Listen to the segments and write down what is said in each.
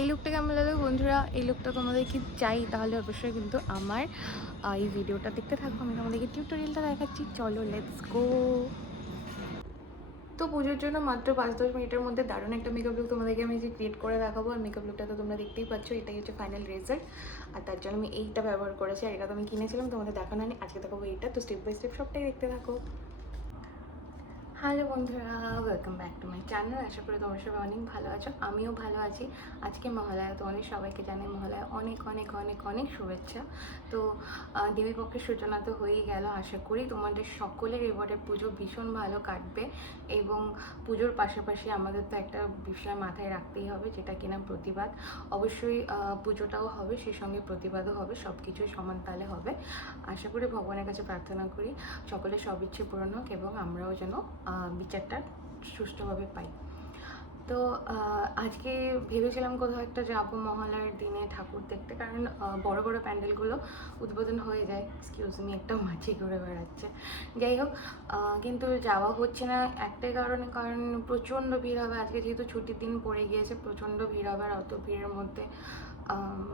এই লুকটা কেমন লাগলো বন্ধুরা? এই লুকটা তোমাদের কি চাই তাহলে অবশ্যই কিন্তু আমার এই ভিডিওটা দেখতে থাকো। আমি তোমাদেরকে টিউটোরিয়ালটা দেখাচ্ছি। চলো লেটস গো। তো পুজোর জন্য মাত্র 5-10 মিনিটের মধ্যে দারুণ একটা মেকআপ লুক তোমাদেরকে আমি যে ক্রিয়েট করে দেখাবো। আর মেকআপ লুকটা তো তোমরা দেখতেই পাচ্ছ, এটাই হচ্ছে ফাইনাল রেজাল্ট। আর তার জন্য আমি এইটা ব্যবহার করেছি, আর এটা তো আমি কিনেছিলাম, তোমাদের দেখানো নেই, আজকে দেখাবো এইটা। তো স্টেপ বাই স্টেপ সবটাই দেখতে থাকো। হ্যালো বন্ধুরা, welcome back to my channel. আশা করি তোমরা সবাই অনেক ভালো আছো, আমিও ভালো আছি। আজকে মহালয়া, তোমাদের সবাইকে জানাই মহালয়া অনেক অনেক অনেক অনেক শুভেচ্ছা। তো দেবীপক্ষের সূচনা তো হয়েই গেল। আশা করি তোমাদের সকলের এবারে পুজো ভীষণ ভালো কাটবে। এবং পুজোর পাশাপাশি আমাদের তো একটা বিষয় মাথায় রাখতেই হবে, যেটা কিনা প্রতিবাদ। অবশ্যই পুজোটাও হবে, সেই সঙ্গে প্রতিবাদও হবে, সব কিছুই সমান তালে হবে। আশা করি ভগবানের কাছে প্রার্থনা করি সকলের সব ইচ্ছে পূরণ হোক এবং আমরাও যেন বিচারটা সুষ্ঠুভাবে পাই। তো আজকে ভেবেছিলাম কোথাও একটা যাবো মহালয়ার দিনে ঠাকুর দেখতে, কারণ বড় বড় প্যান্ডেলগুলো উদ্বোধন হয়ে যায়। এক্সকিউজ মি, একটা মাছি ঘুরে বেড়াচ্ছে। যাই হোক, কিন্তু যাওয়া হচ্ছে না একটাই কারণ প্রচণ্ড ভিড় হবে আজকে, যেহেতু ছুটির দিন পড়ে গিয়েছে, প্রচণ্ড ভিড় হবে। আর অত ভিড়ের মধ্যে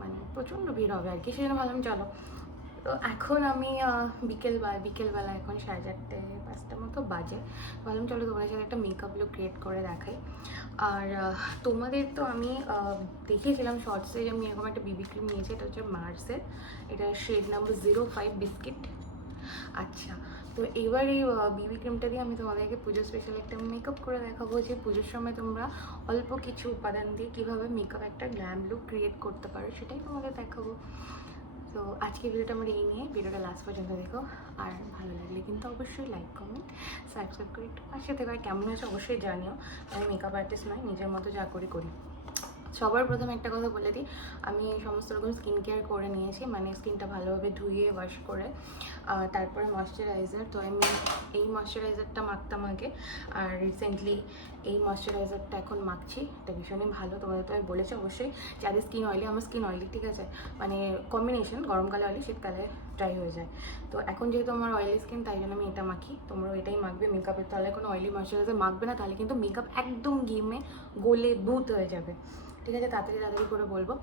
মানে প্রচণ্ড ভিড় হবে আর কি, সেই জন্য ভাবলাম চলো। তো এখন আমি বিকেলবেলা এখন 4:30-5টা মতো বাজে। ভাবলাম চলো তোমাদের সাথে একটা মেকআপ লুক ক্রিয়েট করে দেখাই। আর তোমাদের তো আমি দেখিয়েছিলাম শর্টসে যে আমি এরকম একটা বিবি ক্রিম নিয়েছি, এটা হচ্ছে মার্সের, এটা শেড নাম্বার 05 বিস্কিট। আচ্ছা, তো এবার এই বিবি ক্রিমটা দিয়ে আমি তোমাদেরকে পুজো স্পেশাল একটা মেকআপ করে দেখাবো, যে পুজোর সময় তোমরা অল্প কিছু উপাদান দিয়ে কীভাবে মেকআপ একটা গ্ল্যাম লুক ক্রিয়েট করতে পারো, সেটাই তোমাদের দেখাবো। তো আজকে ভিডিওটা আমার এই নিয়ে, ভিডিওটা লাস্ট পর্যন্ত দেখো। আর ভালো লাগলে কিন্তু অবশ্যই লাইক কমেন্ট সাবস্ক্রাইব করে একটু পাশে থেকে। আর কেমন হয়েছে অবশ্যই জানিও। আমি মেকআপ আর্টিস্ট নয়, নিজের মতো যা করি। সবার প্রথমে একটা কথা বলে দিই, আমি সমস্ত রকম স্কিন কেয়ার করে নিয়েছি, মানে স্কিনটা ভালোভাবে ধুয়ে ওয়াশ করে। তারপরে ময়শ্চারাইজার, তো আমি এই ময়শ্চারাইজারটা মাখতাম আগে, আর রিসেন্টলি এই ময়শ্চারাইজারটা এখন মাখছি। এটা ভীষণই ভালো, তোমাদের তো আমি বলেছি অবশ্যই যাদের স্কিন অয়েলি, আমার স্কিন অয়েলি, ঠিক আছে, মানে কম্বিনেশন, গরমকালে অয়েলি শীতকালে ড্রাই হয়ে যায়। তো এখন যেহেতু আমার অয়েলি স্কিন, তাই জন্য আমি এটা মাখি। তোমরাও এটাই মাখবে মেকআপের, তাহলে কোনো অয়েলি ময়শ্চারাইজার মাখবে না, তাহলে কিন্তু মেকআপ একদম ঘেমে গলে বুত হয়ে যাবে। ঠিক আছে, তাড়াতাড়ি করে বলবো।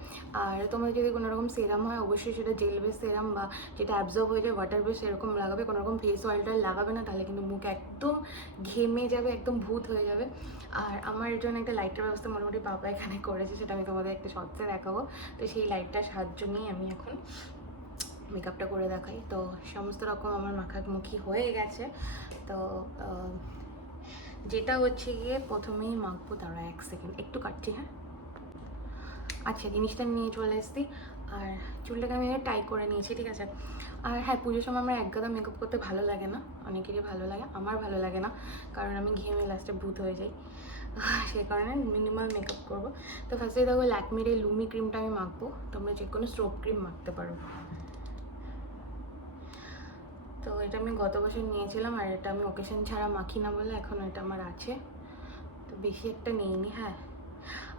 আর তোমাদের যদি কোনো রকম সেরাম হয়, অবশ্যই সেটা জেল বেস সেরাম বা যেটা অ্যাবজর্ব হয়ে যায় ওয়াটার বেস, এরকম লাগাবে। কোনো রকম ফেস অয়েলটা লাগাবে না, তাহলে কিন্তু মুখ একদম ঘেমে যাবে, একদম ভূত হয়ে যাবে। আর আমার জন্য একটা লাইটের ব্যবস্থা মোটামুটি বাবা এখানে করেছে, সেটা আমি তোমাদের একটা শর্টসে দেখাবো। তো সেই লাইটটার সাহায্য নিয়ে আমি এখন মেকআপটা করে দেখাই। তো সমস্ত রকম আমার মাখামুখি হয়ে গেছে। তো যেটা হচ্ছে গিয়ে প্রথমেই মাখবো, তারা 1 সেকেন্ড একটু কাটছি, হ্যাঁ। আচ্ছা, জিনিসটা নিয়ে চলে এসেছি, আর চুলটাকে আমি টাই করে নিয়েছি, ঠিক আছে। আর হ্যাঁ, পুজোর সময় আমার একগাদা মেকআপ করতে ভালো লাগে না, অনেকেরই ভালো লাগে, আমার ভালো লাগে না, কারণ আমি ঘেমে লাস্টে ভূত হয়ে যাই। সেই কারণে মিনিমাল মেকআপ করবো। তো ফার্স্টে দেখো ল্যাকমির এই লুমি ক্রিমটা আমি মাখবো, তোমরা যে কোনো স্ট্রোব ক্রিম মাখতে পারো। তো এটা আমি গত বছর নিয়েছিলাম, আর এটা আমি ওকেশন ছাড়া মাখি না বলে এখন এটা আমার আছে, তো বেশি একটা নিইনি। হ্যাঁ,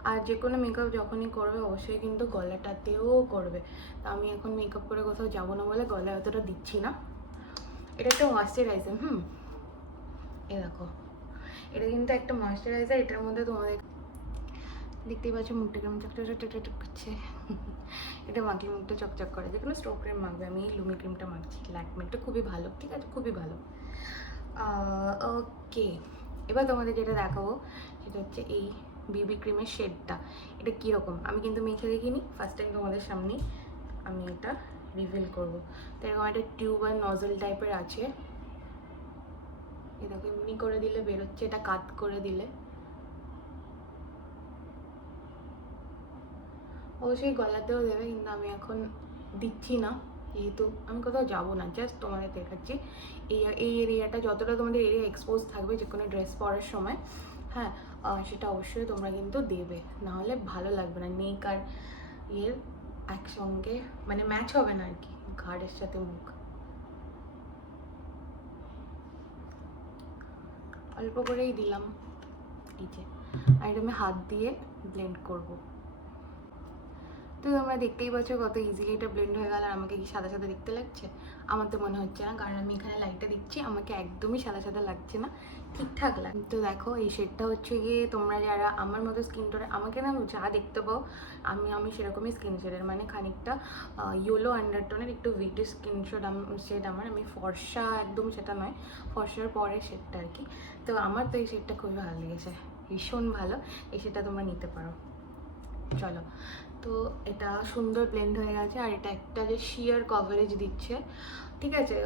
আর যে কোনো মেকআপ যখনই করবে অবশ্যই কিন্তু গলাটাতেও করবে। তো আমি এখন মেকআপ করে কোথাও যাবো না বলে গলায় অতটা দিচ্ছি না। এটা একটা ময়েশ্চারাইজার, এ দেখো, এটা কিন্তু একটা ময়েশ্চারাইজার। এটার মধ্যে তোমাদের দেখতেই পাচ্ছ মুখটা কেমন চকচক করছে। এটা মাখলে মুখটা চকচক করে। যে কোনো স্ট্রোব ক্রিম মাখবে, আমি লুমি ক্রিমটা মাখছি, ল্যাকমিটা খুবই ভালো, ঠিক আছে, খুবই ভালো। ওকে, এবার তোমাদের যেটা দেখাবো সেটা হচ্ছে এই বিবি ক্রিমের শেডটা। এটা কীরকম আমি কিন্তু মেখে দেখিনি, ফার্স্ট টাইম তোমাদের সামনেই আমি এটা রিভিল করবো। তো এরকম একটা টিউব আর নজল টাইপের আছে, এটাকে এমনি করে দিলে বেরোচ্ছে, এটা কাট করে দিলে অবশ্যই গলাতেও দেবে, কিন্তু আমি এখন দিচ্ছি না, যেহেতু আমি কোথাও যাবো না, জাস্ট তোমাদের দেখাচ্ছি। এই এরিয়াটা যতটা তোমাদের এরিয়া এক্সপোজ থাকবে যে কোনো ড্রেস পরার সময়, হ্যাঁ, সেটা অবশ্যই তোমরা কিন্তু দেবে, নাহলে ভালো লাগবে না, নেক আর ইয়ের একসঙ্গে মানে ম্যাচ হবে না আর কি, ঘাড়ের সাথে মুখ। অল্প করেই দিলাম এই যে, আর এটা আমি হাত দিয়ে ব্লেন্ড করবো। তো তোমরা দেখতেই পাচ্ছ কত ইজিলি এটা ব্লেন্ড হয়ে গেল। আর আমাকে কি সাদা সাদা দেখতে লাগছে? আমার তো মনে হচ্ছে না, কারণ আমি এখানে লাইটটা দিচ্ছি, আমাকে একদমই সাদা সাদা লাগছে না, ঠিকঠাক লাগে। তো দেখো এই শেডটা হচ্ছে গিয়ে তোমরা যারা আমার মতো স্কিন টোনে, আমাকে না যা দেখতে পাও আমি সেরকমই স্কিন শেডের, মানে খানিকটা ইয়েলো আন্ডারটোনের একটু ভিড স্কিন শেড আমার। আমি ফর্সা একদম সেটা নয়, ফর্সার পরের শেডটা আর কি। তো আমার তো এই শেডটা খুবই ভালো লেগেছে, ভীষণ ভালো। এই শেডটা তোমরা নিতে পারো। চলো, তো এটা সুন্দর ব্লেন্ড হয়ে গেছে। আর এটা একটা যে শিয়ার কভারেজ দিচ্ছে, ঠিক আছে।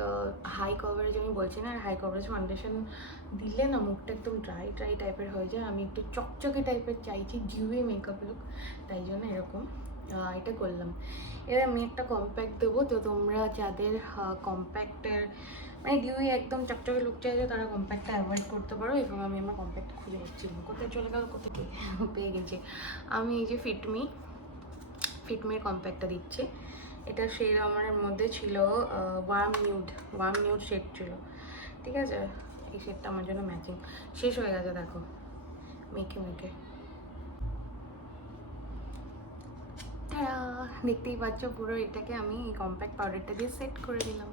হাই কভারেজ আমি বলছি না, আর হাই কভারেজ ফাউন্ডেশন দিলে না মুখটা একদম ড্রাই ড্রাই টাইপের হয়ে যায়। আমি একটু চকচকে টাইপের চাইছি, ডিউই মেকআপ লুক, তাই জন্য এরকম এটা করলাম। এবার আমি একটা কম্প্যাক্ট দেবো। তো তোমরা যাদের কম্প্যাক্টের মানে ডিউই একদম চকচকে লুক চাইছে, তারা কম্প্যাক্টটা অ্যাভয়েড করতে পারো। এবং আমি আমার কম্প্যাক্ট খুঁজে পাচ্ছিলাম, কোথায় চলে গেল, কোথায় পেয়ে গেছি আমি। এই যে ফিটমির কম্প্যাক্টটা দিচ্ছি। এটা শেড আমার মধ্যে ছিল ওয়ার্ম নিউড শেড ছিল, ঠিক আছে। এই শেডটা আমার জন্য ম্যাচিং। শেষ হয়ে গেছে দেখো মেখে তারা দেখতেই পাচ্ছ পুরো এটাকে আমি এই কম্প্যাক্ট পাউডারটা দিয়ে সেট করে দিলাম।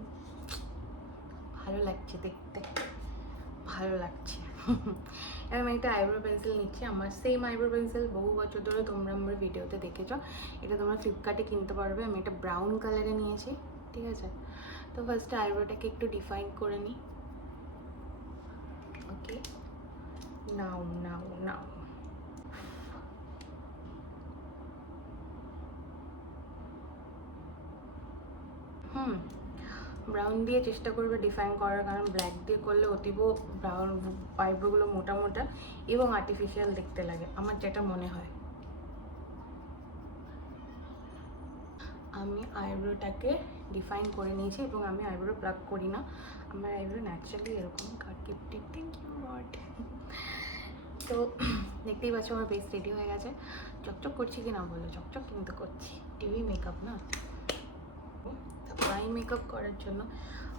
ভালো লাগছে দেখতে, ভালো লাগছে। এবার আমি একটা আইব্রো পেন্সিল নিচ্ছি, আমার সেম আইব্রো পেন্সিল বহু বছর ধরে তোমরা আমার ভিডিওতে দেখেছো। এটা তোমরা ফ্লিপকার্টে কিনতে পারবে। আমি এটা ব্রাউন কালারে নিয়েছি, ঠিক আছে। তো ফার্স্টে আইব্রোটাকে একটু ডিফাইন করে নিই। ওকে, নাও নাও নাও। ব্রাউন দিয়ে চেষ্টা করবে ডিফাইন করার, কারণ ব্ল্যাক দিয়ে করলে অতীব ব্রাউন আইব্রোগুলো মোটা মোটা এবং আর্টিফিশিয়াল দেখতে লাগে, আমার যেটা মনে হয়। আমি আইব্রোটাকে ডিফাইন করে নিয়েছি এবং আমি আইব্রো প্লাগ করি না, আমার আইব্রো ন্যাচারালি এরকম কাটকিপটিক। Thank you god. তো দেখতেই পাচ্ছ আমার বেস রেডি হয়ে গেছে। চকচক করছি কি না বলো, চকচক কিন্তু করছি, টিভি মেকআপ না। আই মেকআপ করার জন্য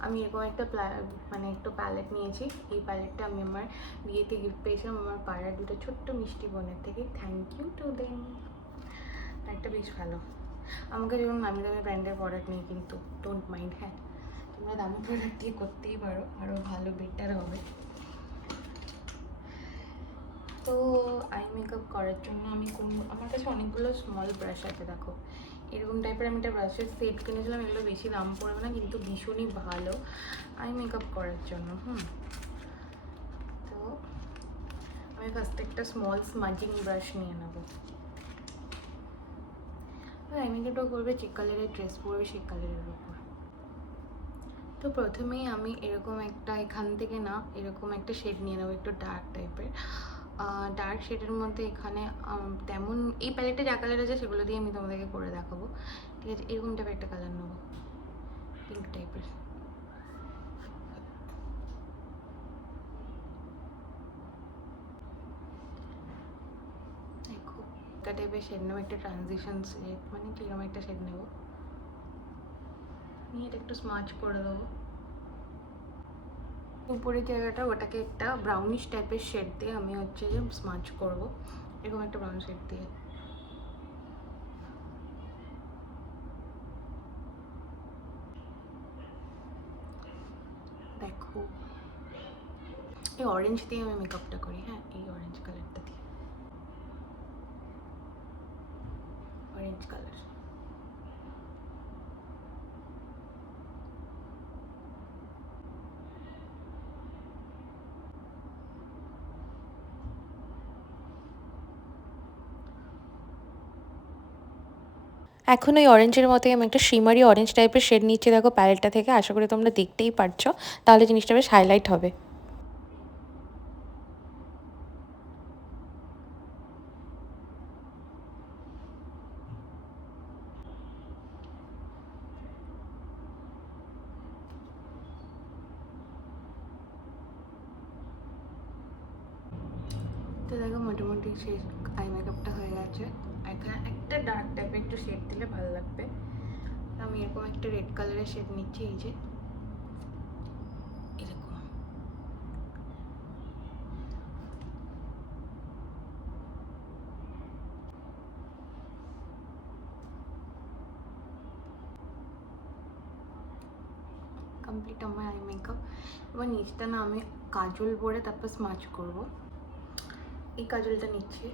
আমি এরকম একটা মানে একটু প্যালেট নিয়েছি। এই প্যালেটটা আমি আমার বিয়েতে গিফট পেয়েছিলাম আমার পাড়ার দুটো ছোট্ট মিষ্টি বোনের থেকে। Thank you to them. একটা বেশ ভালো, আমাকে যেমন নামি দামি ব্র্যান্ডের প্রোডাক্ট নেই, কিন্তু ডোন্ট মাইন্ড। হ্যাঁ, তোমরা দামি প্রোডাক্ট দিয়ে করতেই পারো, আরও ভালো বেটার হবে। তো আই মেকআপ করার জন্য আমি আমার কাছে অনেকগুলো স্মল ব্রাশ আছে। দেখো এরকম টাইপের আমি একটা ব্রাশের সেট কিনেছিলাম, এগুলো বেশি দাম পড়বে না, কিন্তু ভীষণই ভালো আই মেকআপ করার জন্য। তো আমি ফার্স্টে একটা স্মল স্মাজিং ব্রাশ নিয়ে নেবো। আই মেকআপটা করবে যে কালারের ড্রেস পরবে সেই কালারের উপর। তো প্রথমেই আমি এরকম একটা এখান থেকে না এরকম একটা শেড নিয়ে নেবো, একটু ডার্ক টাইপের। ডার্ক শেডের মধ্যে এখানে তেমন এই প্যালেটে যা কালার আছে সেগুলো দিয়ে আমি তোমাদেরকে করে দেখাবো, ঠিক আছে। এরকম টাইপের একটা কালার নেবো, পিঙ্ক টাইপের। দেখো একটা টাইপের শেড নেবো, একটা ট্রানজিশন শেড, মানে কিরকম একটা শেড নেবো, নিয়ে এটা একটু স্মাচ করে দেবো উপরের জায়গাটা, ওটাকে একটা ব্রাউনিশ টাইপের শেড দিয়ে আমি হচ্ছে যে স্মাচ করবো, এরকম একটা ব্রাউন শেড দিয়ে। দেখো এই অরেঞ্জ দিয়ে আমি মেকআপটা করি। হ্যাঁ, এই অরেঞ্জ কালারটা দিয়ে, অরেঞ্জ কালার। এখন ওই অরেঞ্জের মতোই আমি একটা শিমারি অরেঞ্জ টাইপের শেড নিচ্ছি দেখো প্যালেটটা থেকে। আশা করি তোমরা দেখতেই পারছো, তাহলে জিনিসটা বেশ হাইলাইট হবে। তো দেখো মোটামুটি শেড আই মেকআপটা হয়ে গেছে। এখানে একটা ডার্ক টাইপের একটু শেড দিলে ভালো লাগবে। আমি এরকম একটা রেড কালারের শেড নিচ্ছি, এই যে এরকম। কমপ্লিট আমার আই মেকআপ। এবার নিচটা না আমি কাজল পরে তারপর স্মাচ করব। এই কাজলটা নিচ্ছি।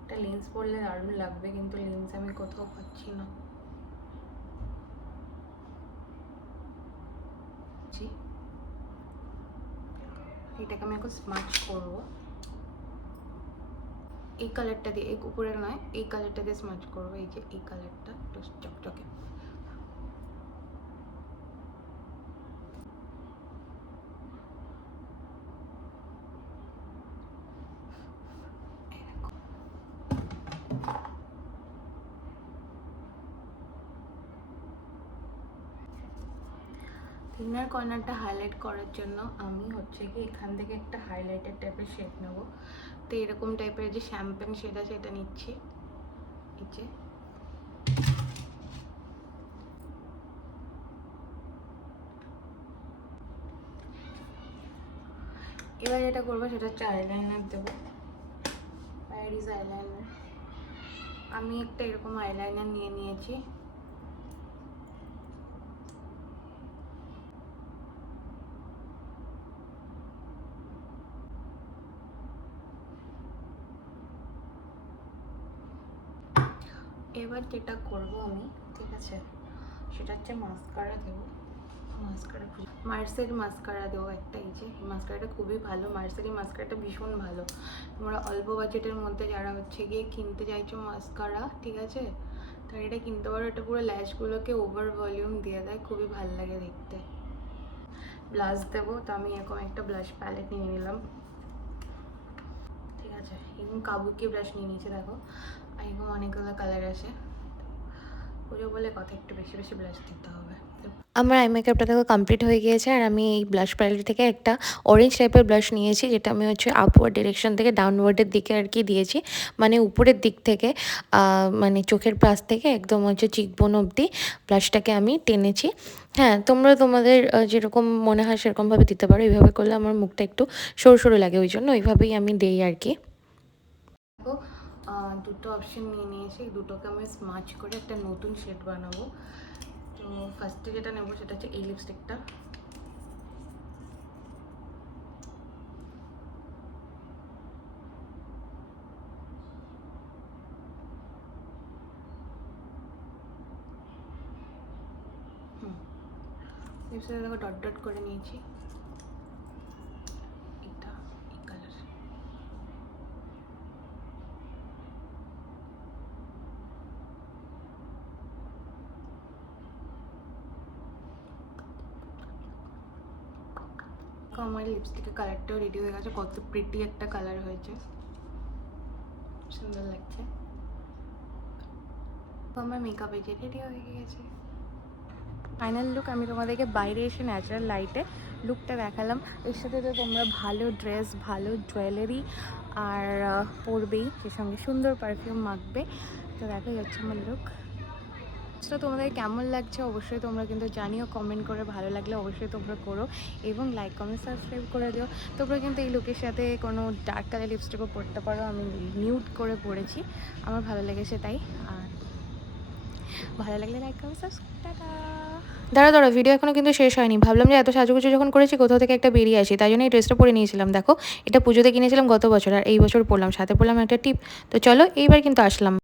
একটা লেন্স পরলে দারুণ লাগবে, কিন্তু লেন্স আমি কোথাও পাচ্ছি না। এটাকে আমি এখন স্মাচ করব। এই কালারটা দিয়ে, এই উপরে নয়, এই কালারটা দিয়ে স্মাচ করবো। এই যে এই কালারটা একটু চকচকে। ইনার কর্নারটা হাইলাইট করার জন্য আমি হচ্ছে কি এখান থেকে একটা হাইলাইটার টাইপের শেড নেবো। তো এরকম টাইপের যে শ্যাম্পেন শেড আছে এটা নিচ্ছি। এই যে এবার যেটা করবো সেটা হচ্ছে আইলাইনার দেবো। Paris eyeliner. আমি একটা এরকম আইলাইনার নিয়ে নিয়েছি। এবার যেটা করব আমি, ঠিক আছে, সেটা হচ্ছে মাস্কারা দেবো। মাস্কারা মার্সের মাস্কারা দেবো একটা। এই যে এই মাস্কারাটা খুবই ভালো, মার্সের এই মাস্কারাটা ভীষণ ভালো। তোমরা অল্প বাজেটের মধ্যে যারা হচ্ছে গিয়ে কিনতে চাইছো মাস্কারা, ঠিক আছে, তাহলে এটা কিনতে পারো। এটা পুরো ল্যাশগুলোকে ওভার ভলিউম দিয়ে দেয়, খুবই ভালো লাগে দেখতে। ব্লাশ দেবো, তো আমি এরকম একটা ব্লাশ প্যালেট নিয়ে নিলাম, ঠিক আছে। এরকম কাবুকি ব্রাশ নিয়ে নিয়েছি, দেখো এরকম অনেকগুলো কালার আছে। পুজো বলে কথা, একটু বেশি বেশি ব্লাশ দিতে হবে। আমার আই মেকআপটা দেখো কমপ্লিট হয়ে গিয়েছে, আর আমি এই ব্লাশ প্যালেট থেকে একটা অরেঞ্জ টাইপের ব্লাশ নিয়েছি, যেটা আমি হচ্ছে আপওয়ার্ড ডিরেকশন থেকে ডাউনওয়ার্ডের দিকে আর কি দিয়েছি, মানে উপরের দিক থেকে, মানে চোখের পাশ থেকে একদম হচ্ছে চিকবোন অবধি ব্লাশটাকে আমি টেনেছি। হ্যাঁ, তোমরা তোমাদের যেরকম মনে হয় সেরকমভাবে দিতে পারো। এইভাবে করলে আমার মুখটা একটু সরু সরু লাগে, ওই জন্য ওইভাবেই আমি দিই আর কি। দুটো অপশন নিয়ে নিয়েছি, দুটোকে আমি স্মাচ করে একটা নতুন শেড বানাবো। তো ফার্স্টে যেটা নেবো সেটা হচ্ছে এই লিপস্টিকটা। লিপস্টিকটা দেখো ডট ডট করে নিয়েছি। এটা এই কালার। আমার লিপস্টিকের কালারটাও রেডি হয়ে গেছে। কত প্রিটি একটা কালার হয়েছে, সুন্দর লাগছে। তো আমার মেকআপ এই যে রেডি হয়ে গেছে। ফাইনাল লুক আমি তোমাদেরকে বাইরে এসে ন্যাচারাল লাইটে লুকটা দেখালাম। এর সাথে তো তোমরা ভালো ড্রেস, ভালো জুয়েলারি আর পরবেই, সে সঙ্গে সুন্দর পারফিউম মাখবে। তো দেখাই হচ্ছে আমার লুক। তো তোমাদের কেমন লাগছে অবশ্যই তোমরা কিন্তু জানিও কমেন্ট করে। ভালো লাগলে অবশ্যই তোমরা করো এবং লাইক কমেন্ট সাবস্ক্রাইব করে দিও। তোমরা কিন্তু এই লুকের সাথে কোনো ডার্ক কালার লিপস্টিকও পরতে পারো। আমি নিউড করে পরেছি, আমার ভালো লেগেছে তাই। আর ভালো লাগলে লাইক কমেন্ট সাবস্ক্রাইব। টাটা। দাঁড়া ভিডিও এখনও কিন্তু শেষ হয়নি। ভাবলাম যে এত সাজুগুজু যখন করেছি কোথাও থেকে একটা বেরিয়ে আসি, তাই জন্য এই ড্রেসটা পরে নিয়েছিলাম। দেখো, এটা পুজোতে কিনেছিলাম গত বছর, আর এই বছর পরলাম, সাথে পরলাম একটা টিপ। তো চলো এইবার কিন্তু আসলাম।